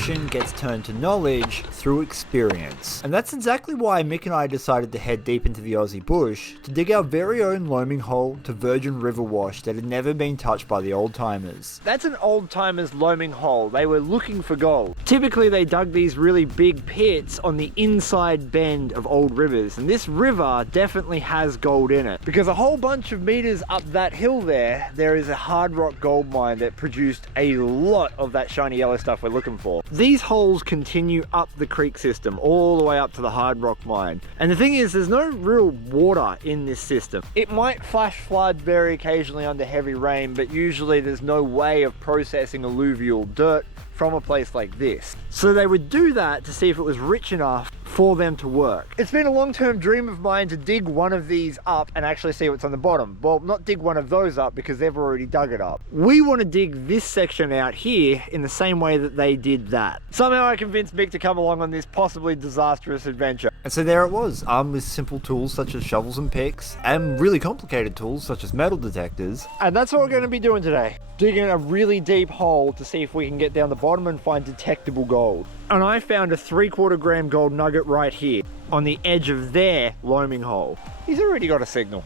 information gets turned to knowledge through experience. And that's exactly why Mick and I decided to head deep into the Aussie bush to dig our very own loaming hole to virgin river wash that had never been touched by the old timers. That's an old timers loaming hole. They were looking for gold. Typically they dug these really big pits on the inside bend of old rivers, and this river definitely has gold in it because a whole bunch of meters up that hill there is a hard rock gold mine that produced a lot of that shiny yellow stuff we're looking for. These holes continue up the creek system all the way up to the hard rock mine, and the thing is there's no real water in this system. It might flash flood very occasionally under heavy rain, but usually there's no way of processing alluvial dirt from a place like this. So they would do that to see if it was rich enough for them to work. It's been a long-term dream of mine to dig one of these up and actually see what's on the bottom. Well, not dig one of those up because they've already dug it up. We want to dig this section out here in the same way that they did that. Somehow I convinced Mick to come along on this possibly disastrous adventure. And so there it was, armed with simple tools such as shovels and picks, and really complicated tools such as metal detectors. And that's what we're going to be doing today. Digging a really deep hole to see if we can get down the bottom and find detectable gold. And I found a 3/4 gram gold nugget right here on the edge of their loaming hole. He's already got a signal.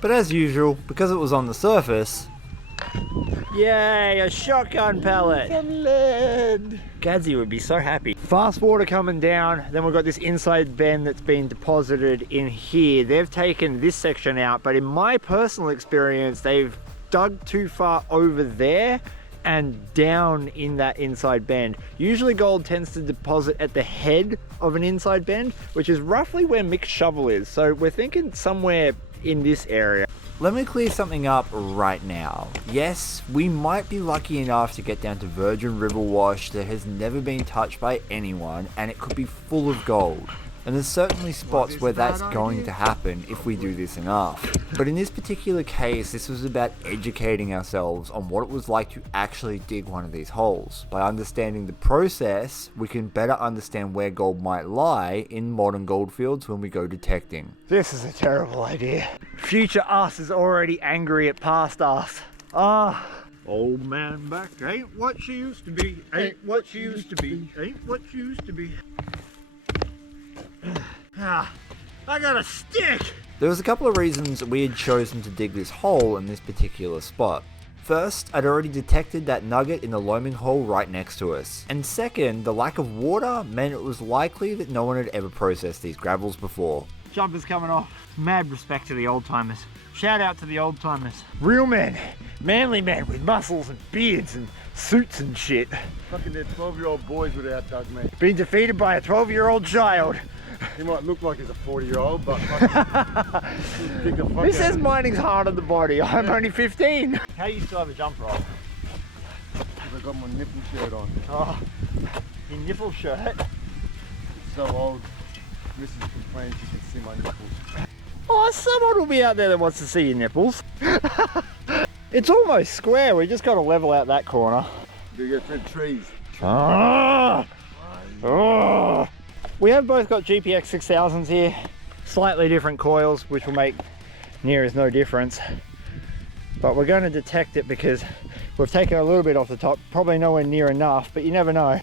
But as usual, because it was on the surface, yay, a shotgun pellet! Some lead! Gadsy would be so happy. Fast water coming down, then we've got this inside bend that's been deposited in here. They've taken this section out, but in my personal experience, they've dug too far over there and down in that inside bend. Usually gold tends to deposit at the head of an inside bend, which is roughly where Mick's shovel is. So we're thinking somewhere in this area. Let me clear something up right now. Yes, we might be lucky enough to get down to virgin river wash that has never been touched by anyone, and it could be full of gold. And there's certainly spots where that's going to happen if we do this enough. But in this particular case, this was about educating ourselves on what it was like to actually dig one of these holes. By understanding the process, we can better understand where gold might lie in modern goldfields when we go detecting. This is a terrible idea. Future us is already angry at past us. Old man back ain't what she used to be, ain't what she used to be, ain't what she used to be. I got a stick! There was a couple of reasons we had chosen to dig this hole in this particular spot. First, I'd already detected that nugget in the loaming hole right next to us. And second, the lack of water meant it was likely that no one had ever processed these gravels before. Jumper's coming off. Mad respect to the old timers. Shout out to the old timers. Real men. Manly men with muscles and beards and suits and shit. Fucking they're 12-year-old boys would outdug me. Being defeated by a 12-year-old child. He might look like he's a 40-year-old, but who says mining's hard on the body? I'm only 15. How do you still have a jumper on? I got my nipple shirt on. Oh, your nipple shirt? It's so old. Mrs. complains she can see my nipples. Oh, someone will be out there that wants to see your nipples. It's almost square. We just got to level out that corner. Do you get trees? We have both got GPX 6000s here, slightly different coils, which will make near as no difference. But we're going to detect it because we've taken a little bit off the top, probably nowhere near enough, but you never know.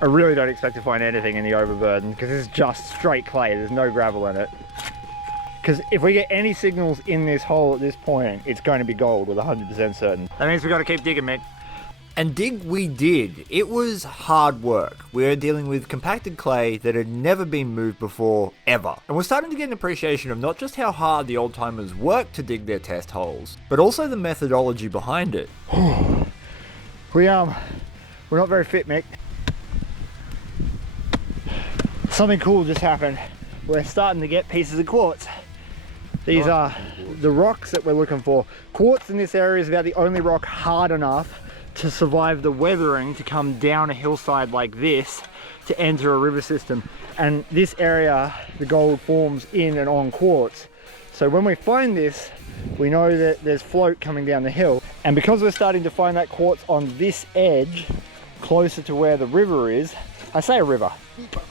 I really don't expect to find anything in the overburden because it's just straight clay, there's no gravel in it. Because if we get any signals in this hole at this point, it's going to be gold with 100% certain. That means we've got to keep digging, mate. And dig we did. It was hard work. We were dealing with compacted clay that had never been moved before, ever. And we're starting to get an appreciation of not just how hard the old timers worked to dig their test holes, but also the methodology behind it. We're not very fit, Mick. Something cool just happened. We're starting to get pieces of quartz. These are the rocks that we're looking for. Quartz in this area is about the only rock hard enough to survive the weathering to come down a hillside like this to enter a river system. And this area, the gold forms in and on quartz. So when we find this, we know that there's float coming down the hill. And because we're starting to find that quartz on this edge, closer to where the river is, I say a river,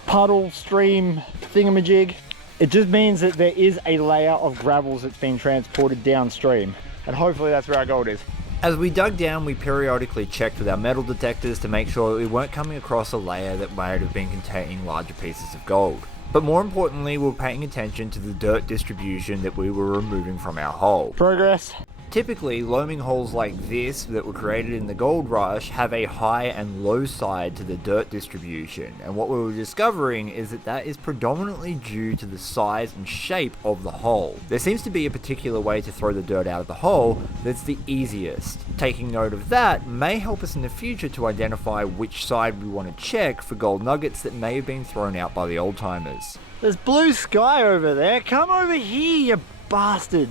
puddle, stream, thingamajig, it just means that there is a layer of gravels that's been transported downstream. And hopefully that's where our gold is. As we dug down, we periodically checked with our metal detectors to make sure that we weren't coming across a layer that might have been containing larger pieces of gold. But more importantly, we were paying attention to the dirt distribution that we were removing from our hole. Progress. Typically, loaming holes like this that were created in the gold rush have a high and low side to the dirt distribution, and what we were discovering is that that is predominantly due to the size and shape of the hole. There seems to be a particular way to throw the dirt out of the hole that's the easiest. Taking note of that may help us in the future to identify which side we want to check for gold nuggets that may have been thrown out by the old timers. There's blue sky over there. Come over here, you bastard.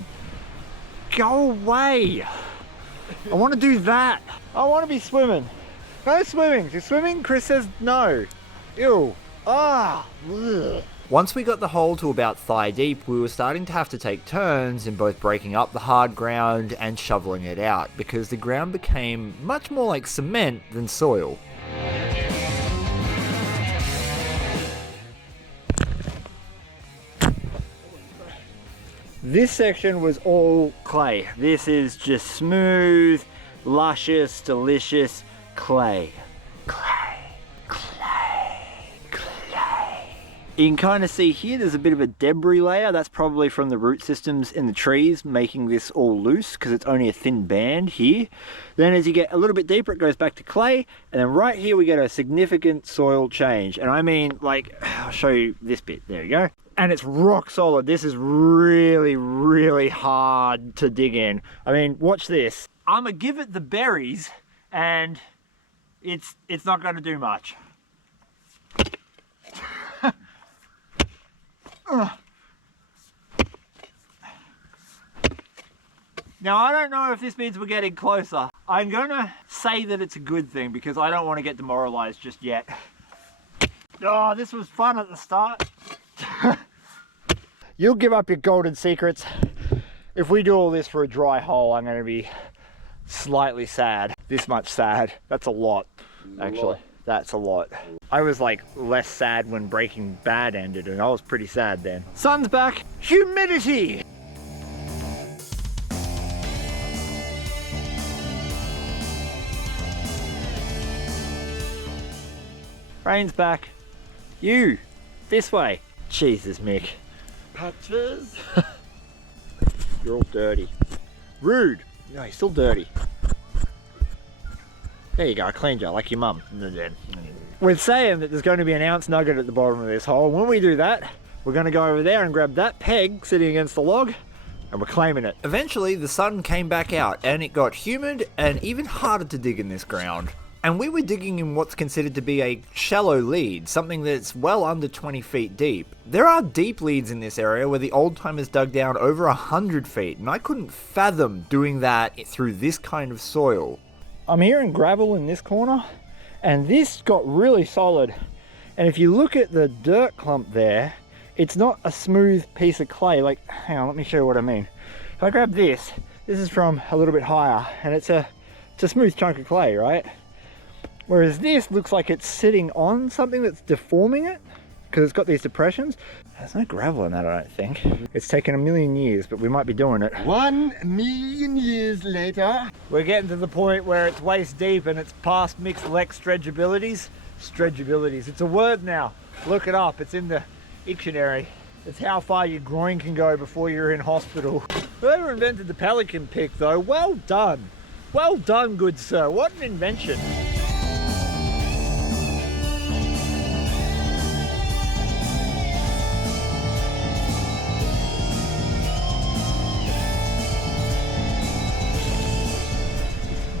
Go away. I want to do that. I want to be swimming. No swimming. You're swimming? Chris says no. Ew. Ah. Ugh. Once we got the hole to about thigh deep, we were starting to have to take turns in both breaking up the hard ground and shoveling it out, because the ground became much more like cement than soil. This section was all clay. This is just smooth, luscious, delicious clay. Clay, clay, clay. You can kind of see here there's a bit of a debris layer. That's probably from the root systems in the trees making this all loose, because it's only a thin band here. Then as you get a little bit deeper, it goes back to clay, and then right here we get a significant soil change. And I mean, like, I'll show you this bit. There you go. And it's rock solid. This is really, really hard to dig in. I mean, watch this. I'm gonna give it the berries, and it's not gonna do much. Now, I don't know if this means we're getting closer. I'm gonna say that it's a good thing, because I don't want to get demoralized just yet. Oh, this was fun at the start. You'll give up your golden secrets. If we do all this for a dry hole, I'm going to be slightly sad. This much sad. That's a lot, actually. That's a lot. I was like less sad when Breaking Bad ended, and I was pretty sad then. Sun's back. Humidity! Rain's back. You, this way. Jesus, Mick. Patches. You're all dirty. Rude. No, you're still dirty. There you go, I cleaned you like your mum. We're saying that there's going to be an ounce nugget at the bottom of this hole. When we do that, we're going to go over there and grab that peg sitting against the log, and we're claiming it. Eventually, the sun came back out, and it got humid and even harder to dig in this ground. And we were digging in what's considered to be a shallow lead, something that's well under 20 feet deep. There are deep leads in this area where the old timers dug down over 100 feet, and I couldn't fathom doing that through this kind of soil. I'm hearing gravel in this corner, and this got really solid. And if you look at the dirt clump there, it's not a smooth piece of clay. Like, hang on, let me show you what I mean. If I grab this is from a little bit higher, and it's a smooth chunk of clay, right? Whereas this looks like it's sitting on something that's deforming it, because it's got these depressions. There's no gravel in that, I don't think. It's taken 1,000,000 years, but we might be doing it. 1,000,000 years later. We're getting to the point where it's waist deep and it's past mixed lex stretchabilities. Stretchabilities, it's a word now. Look it up, it's in the dictionary. It's how far your groin can go before you're in hospital. Whoever invented the pelican pick though, well done. Well done, good sir, what an invention.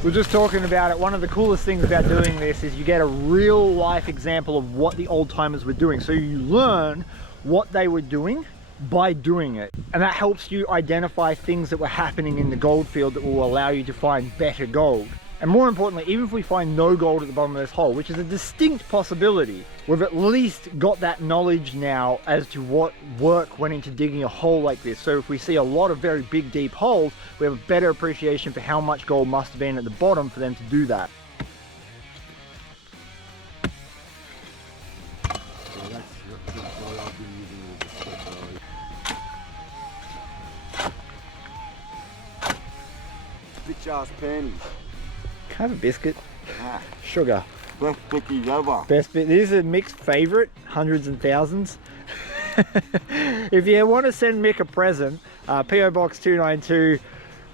We're just talking about it. One of the coolest things about doing this is you get a real life example of what the old timers were doing. So you learn what they were doing by doing it. And that helps you identify things that were happening in the gold field that will allow you to find better gold. And more importantly, even if we find no gold at the bottom of this hole, which is a distinct possibility, we've at least got that knowledge now as to what work went into digging a hole like this. So if we see a lot of very big, deep holes, we have a better appreciation for how much gold must have been at the bottom for them to do that. bitch ass panties. Can I have a biscuit? Ah, Sugar. best bickies ever. Best bit. This is Mick's favourite, hundreds and thousands. If you want to send Mick a present, PO Box 292,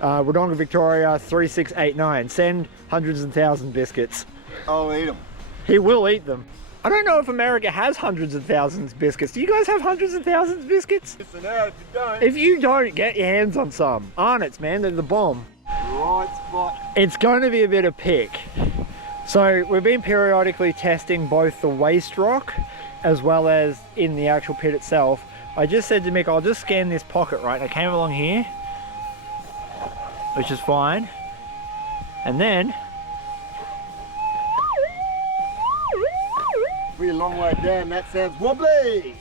Wodonga, Victoria 3689. Send hundreds and thousands biscuits. I'll eat them. He will eat them. I don't know if America has hundreds of thousands biscuits. Do you guys have hundreds of thousands biscuits? Listen out if you don't. If you don't, get your hands on some. Arnott's, man, they're the bomb. Right spot. It's going to be a bit of pick. So we've been periodically testing both the waste rock as well as in the actual pit itself. I just said to Mick, I'll just scan this pocket, right? And I came along here, which is fine. And then We're a long way down, that sounds wobbly.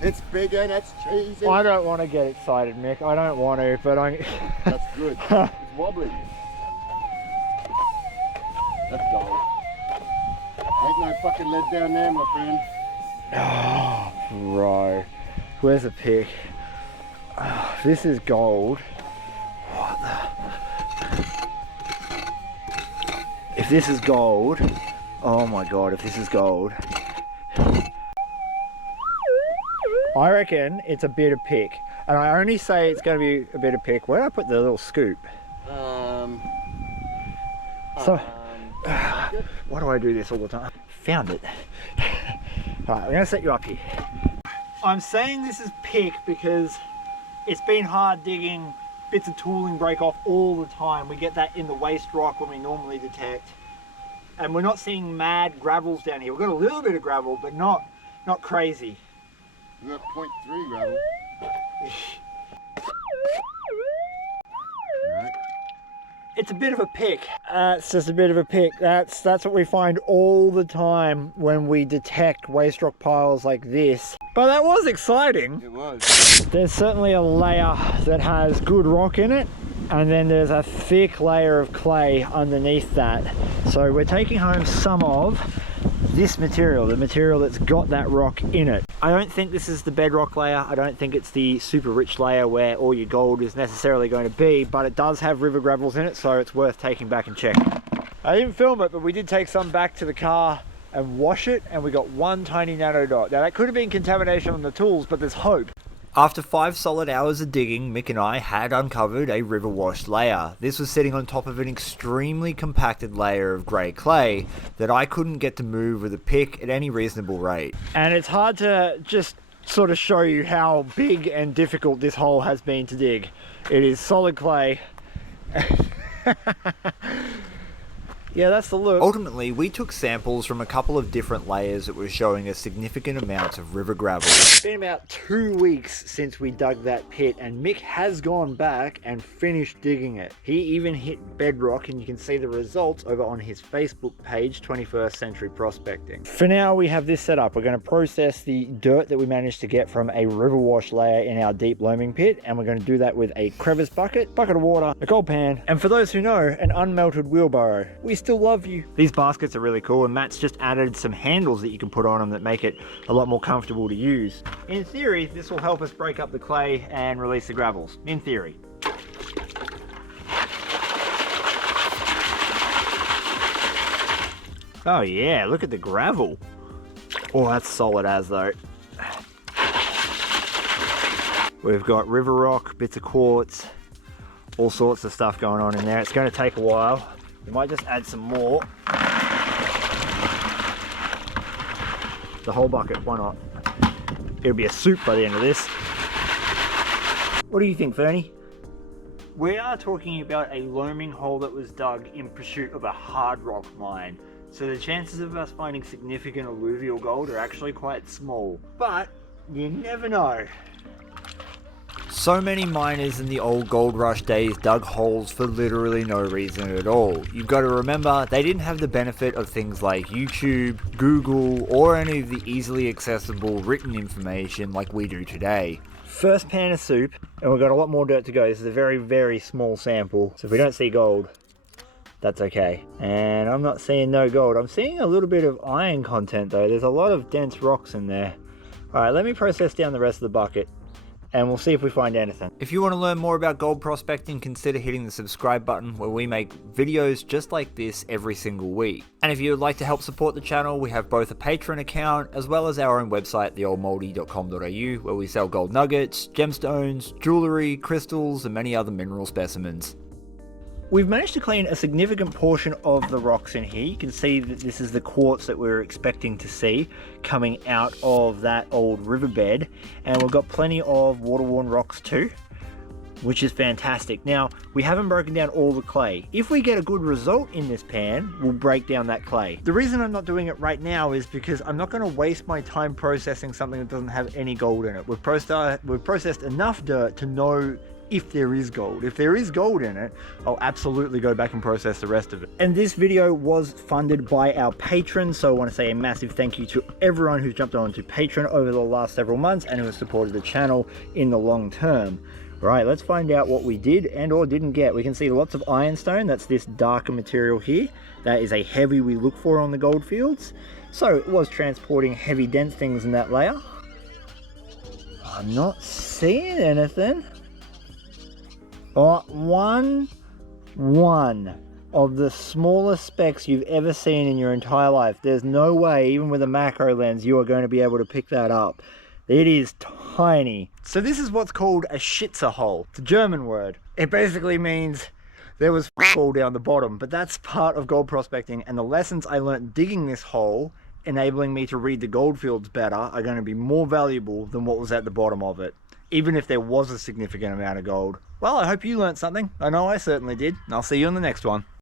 It's big and it's cheesy. I don't want to get excited, Mick. I don't want to, but I. That's good. It's wobbly. That's gold. Ain't no fucking lead down there, my friend. Oh, bro. Where's the pick? Oh, this is gold. What the? If this is gold, oh my god, if this is gold. I reckon it's a bit of pick. And I only say it's going to be a bit of pick. Where did I put the little scoop? Why do I do this all the time? Found it. Alright, I'm going to set you up here. I'm saying this is pick because it's been hard digging, bits of tooling break off all the time. We get that in the waste rock when we normally detect. And we're not seeing mad gravels down here. We've got a little bit of gravel, but not crazy. We got 0.3 gravel. Right. It's a bit of a pick. It's just a bit of a pick. That's what we find all the time when we detect waste rock piles like this. But that was exciting. It was. There's certainly a layer that has good rock in it, and then there's a thick layer of clay underneath that. So we're taking home some of this material, the material that's got that rock in it. I don't think this is the bedrock layer. I don't think it's the super rich layer where all your gold is necessarily going to be, but it does have river gravels in it, so it's worth taking back and checking. I didn't film it, but we did take some back to the car and wash it, and we got one tiny nano dot. Now that could have been contamination on the tools, but there's hope. After 5 solid hours of digging, Mick and I had uncovered a river washed layer. This was sitting on top of an extremely compacted layer of grey clay that I couldn't get to move with a pick at any reasonable rate. And it's hard to just sort of show you how big and difficult this hole has been to dig. It is solid clay. Yeah, that's the look. Ultimately, we took samples from a couple of different layers that were showing us significant amounts of river gravel. It's been about 2 weeks since we dug that pit, and Mick has gone back and finished digging it. He even hit bedrock, and you can see the results over on his Facebook page, 21st Century Prospecting. For now, we have this set up. We're going to process the dirt that we managed to get from a river wash layer in our deep loaming pit, and we're going to do that with a crevice bucket of water, a gold pan, and for those who know, an unmelted wheelbarrow. We still love you. These baskets are really cool, and Matt's just added some handles that you can put on them that make it a lot more comfortable to use. In theory, this will help us break up the clay and release the gravels. In theory. Oh yeah, look at the gravel. Oh, that's solid as though. We've got river rock, bits of quartz, all sorts of stuff going on in there. It's going to take a while. We might just add some more. The whole bucket, why not? It'll be a soup by the end of this. What do you think, Fernie? We are talking about a loaming hole that was dug in pursuit of a hard rock mine. So the chances of us finding significant alluvial gold are actually quite small. But you never know. So many miners in the old gold rush days dug holes for literally no reason at all. You've got to remember, they didn't have the benefit of things like YouTube, Google, or any of the easily accessible written information like we do today. First pan of soup, and we've got a lot more dirt to go. This is a very, very small sample, so if we don't see gold, that's okay. And I'm not seeing no gold. I'm seeing a little bit of iron content though. There's a lot of dense rocks in there. Alright, let me process down the rest of the bucket. and we'll see if we find anything. If you want to learn more about gold prospecting, consider hitting the subscribe button where we make videos just like this every single week. And if you would like to help support the channel, we have both a Patreon account as well as our own website, theoldmoldy.com.au, where we sell gold nuggets, gemstones, jewellery, crystals, and many other mineral specimens. We've managed to clean a significant portion of the rocks in here. You can see that this is the quartz that we were expecting to see coming out of that old riverbed. And we've got plenty of water-worn rocks too, which is fantastic. Now, we haven't broken down all the clay. If we get a good result in this pan, we'll break down that clay. The reason I'm not doing it right now is because I'm not going to waste my time processing something that doesn't have any gold in it. We've processed enough dirt to know if there is gold. If there is gold in it, I'll absolutely go back and process the rest of it. And this video was funded by our patrons, so I want to say a massive thank you to everyone who's jumped on to Patreon over the last several months and who has supported the channel in the long term. Right, let's find out what we did and or didn't get. We can see lots of ironstone. That's this darker material here. That is a heavy we look for on the gold fields. So it was transporting heavy dense things in that layer. I'm not seeing anything. One of the smallest specks you've ever seen in your entire life. There's no way, even with a macro lens, you are going to be able to pick that up. It is tiny. So this is what's called a Schitzer hole. It's a German word. It basically means there was all down the bottom, but that's part of gold prospecting, and the lessons I learnt digging this hole, enabling me to read the gold fields better, are going to be more valuable than what was at the bottom of it, even if there was a significant amount of gold. Well, I hope you learnt something. I know I certainly did, and I'll see you in the next one.